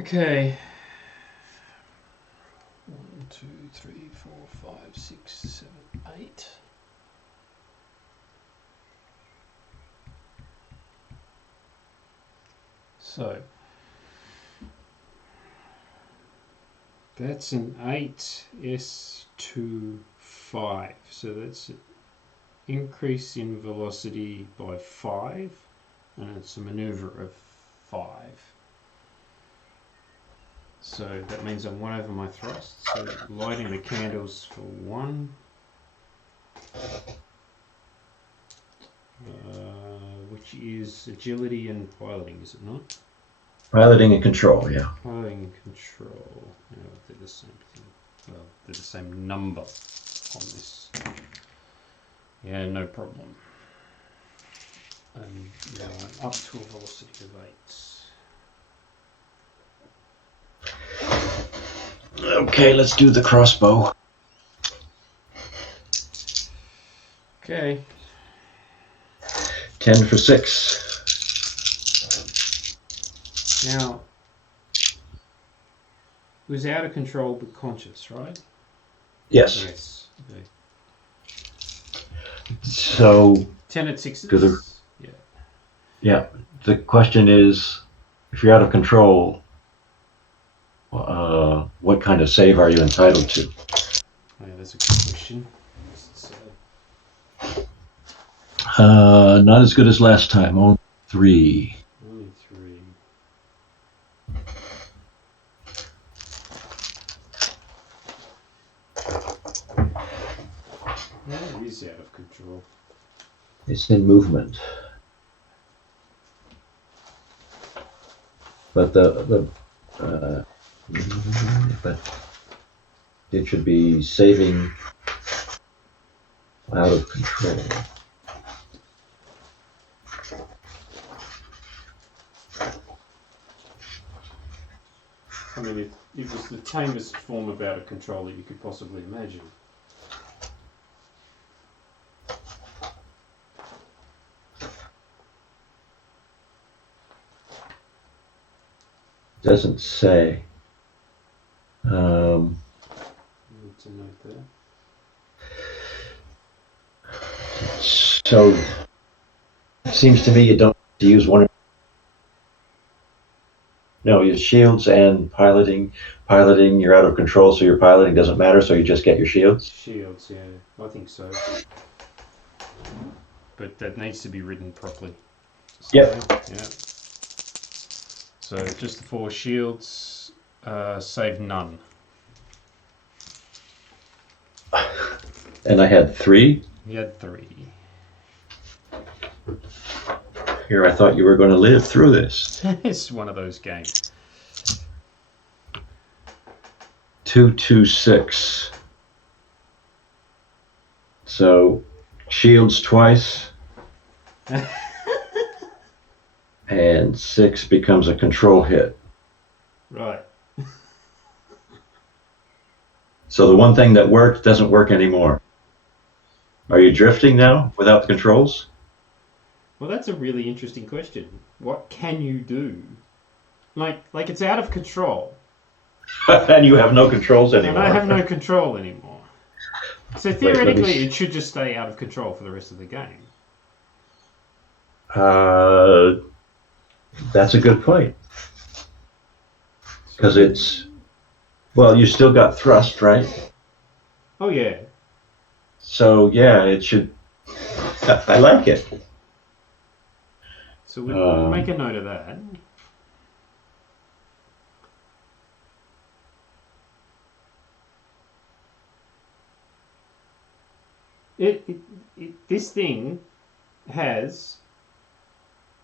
Okay. 1, 2, 3, 4, 5, 6, 7, 8. So that's an 8 S2 5. So that's an increase in velocity by 5, and it's a maneuver of 5. So that means I'm 1 over my thrust. So lighting the candles for 1. Which is agility and piloting, is it not? Piloting and control, yeah. Piloting and control. Yeah, they're the same thing. Well, they're the same number on this. Yeah, no problem. And now I'm up to a velocity of 8. Okay, let's do the crossbow. Okay. 10 for 6. Now, it was out of control but conscious, right? Yes. Yes. Okay. So 10 at 6. Yeah. Yeah, the question is, if you're out of control, what kind of save are you entitled to? Yeah, that's a good question. Not as good as last time, only 3. Only 3. That is out of control. It's in movement. But but it should be saving out of control. I mean, it was the tamest form of out of control that you could possibly imagine. Doesn't say. Need to note that. So it seems to me you don't have to use one. No, your shields and piloting. Piloting, you're out of control, so your piloting doesn't matter, so you just get your shields? Shields, yeah, I think so. But that needs to be written properly. Yep. Yeah. So just the 4 shields, save none. And I had 3. You had 3. Here, I thought you were going to live through this. It's one of those games. 226. So shields twice. And 6 becomes a control hit. Right. So the one thing that worked doesn't work anymore. Are you drifting now without the controls? Well, that's a really interesting question. What can you do? Like it's out of control. And you have no controls anymore. And I have no control anymore. So theoretically, it should just stay out of control for the rest of the game. That's a good point. Because it's, well, you still got thrust, right? Oh, yeah. So, yeah, it should, I like it. So we'll make a note of that. This thing has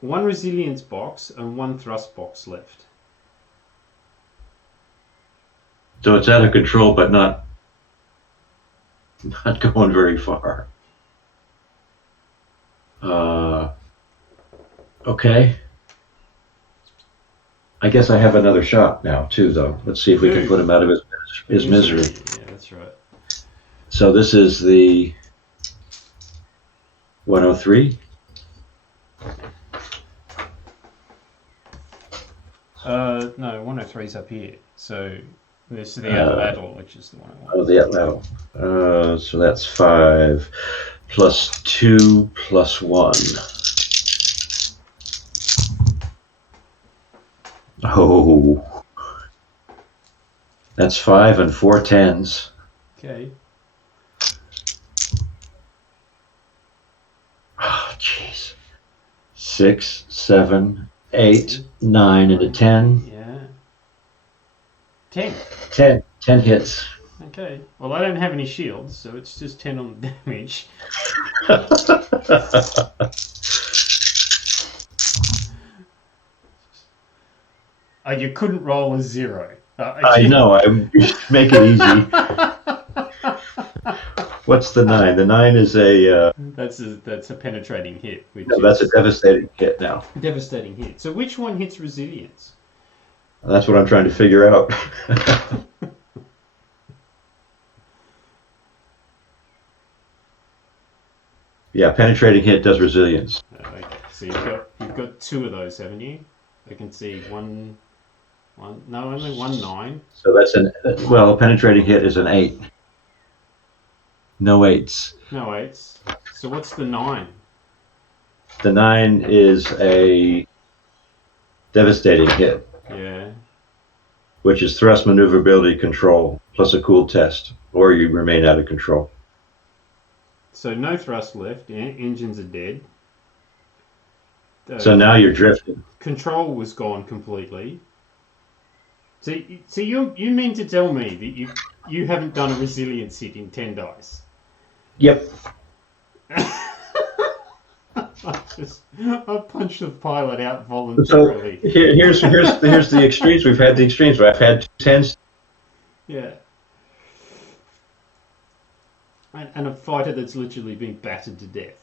1 resilience box and 1 thrust box left. So it's out of control, but not going very far. Okay. I guess I have another shot now, too, though. Let's see if we can put him out of his misery. Yeah, that's right. So this is the 103. No, 103 is up here. So this is the atlatl, which is the one I want. Oh, the atlatl. So that's 5 plus 2 plus 1. Oh, that's 5 and 4 10s. Okay. Oh, jeez. 6, 7, 8, 9, and a 10. Yeah. 10. 10 hits. Okay. Well, I don't have any shields, so it's just 10 on the damage. Oh, you couldn't roll a 0. I know. I make it easy. What's the 9? The 9 is a. That's a penetrating hit. Which No, that's a devastating hit now. Devastating hit. So which one hits resilience? That's what I'm trying to figure out. Yeah, penetrating hit does resilience. Okay. So you've got 2 of those, haven't you? I can see one. No, only 1 9. So that's a penetrating hit is an 8. No 8s. No 8s. So what's the 9? The 9 is a devastating hit, Yeah. which is thrust, maneuverability, control, plus a cool test, or you remain out of control. So no thrust left. Engines are dead. So now you're drifting. Control was gone completely. So you mean to tell me that you haven't done a resilience hit in 10 dice? Yep. I punched the pilot out So voluntarily. here's the extremes. We've had the extremes where I've had 10s. Yeah. And a fighter that's literally been battered to death.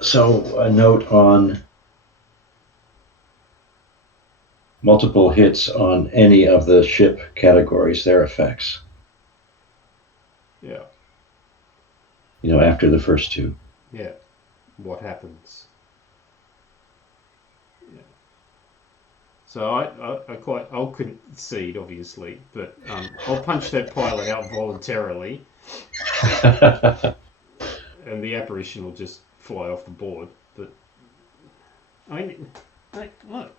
So a note on multiple hits on any of the ship categories, their effects. Yeah. After the first 2. Yeah. What happens? Yeah. So I couldn't concede, obviously, but I'll punch that pilot out voluntarily, and the apparition will just fly off the board. But look,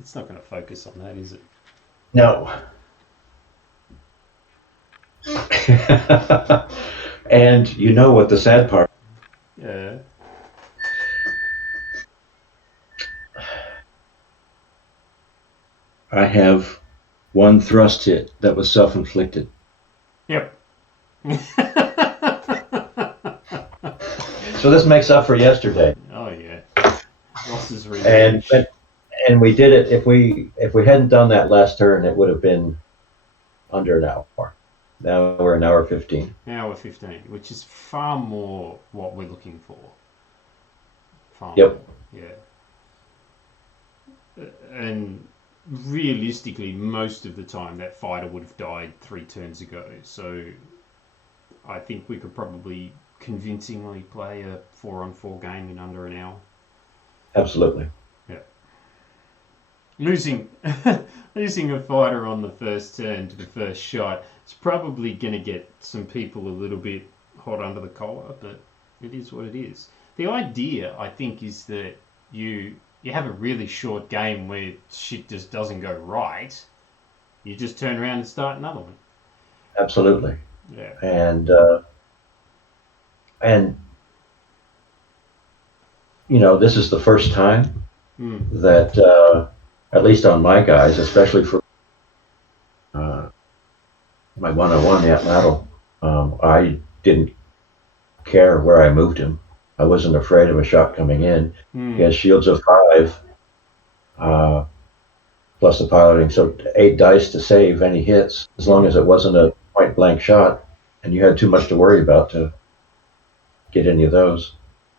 it's not going to focus on that, is it? No. And you know what the sad part? Yeah. I have 1 thrust hit that was self-inflicted. Yep. So this makes up for yesterday. Oh yeah. Ross's revenge. And we did it. If we hadn't done that last turn, it would have been under an hour. Now we're an hour 15. Hour 15, which is far more what we're looking for. Far Yep. more, yeah. And realistically, most of the time that fighter would have died 3 turns ago. So I think we could probably convincingly play a 4-on-4 game in under an hour. Absolutely. Yeah. Losing a fighter on the first turn to the first shot, it's probably going to get some people a little bit hot under the collar, but it is what it is. The idea, I think, is that you have a really short game where shit just doesn't go right. You just turn around and start another one. Absolutely. Yeah. And this is the first time that, at least on my guys, especially for my 101, the Atlatl, I didn't care where I moved him. I wasn't afraid of a shot coming in. He has shields of 5, plus the piloting, so 8 dice to save any hits, as long as it wasn't a point blank shot, and you had too much to worry about to get any of those.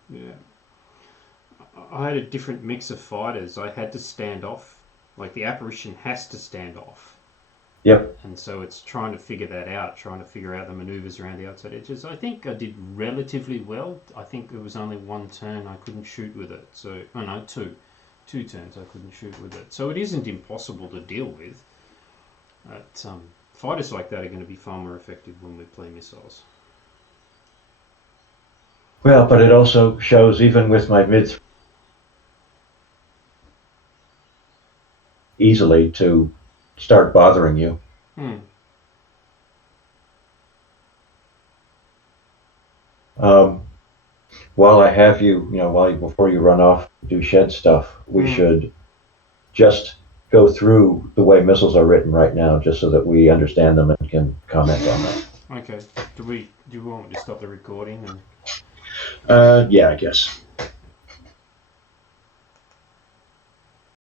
Yeah. I had a different mix of fighters. I had to stand off. Like the apparition has to stand off. Yep. And so it's trying to figure that out, trying to figure out the maneuvers around the outside edges. I think I did relatively well. I think it was only one turn I couldn't shoot with it. So, oh no, two turns I couldn't shoot with it. So it isn't impossible to deal with. But fighters like that are going to be far more effective when we play missiles. Well, but it also shows, even with my mid easily to start bothering you. While I have you, before you run off do shed stuff, we should just go through the way missiles are written right now, just so that we understand them and can comment on that. Okay. Do you want me to stop the recording? Yeah, I guess.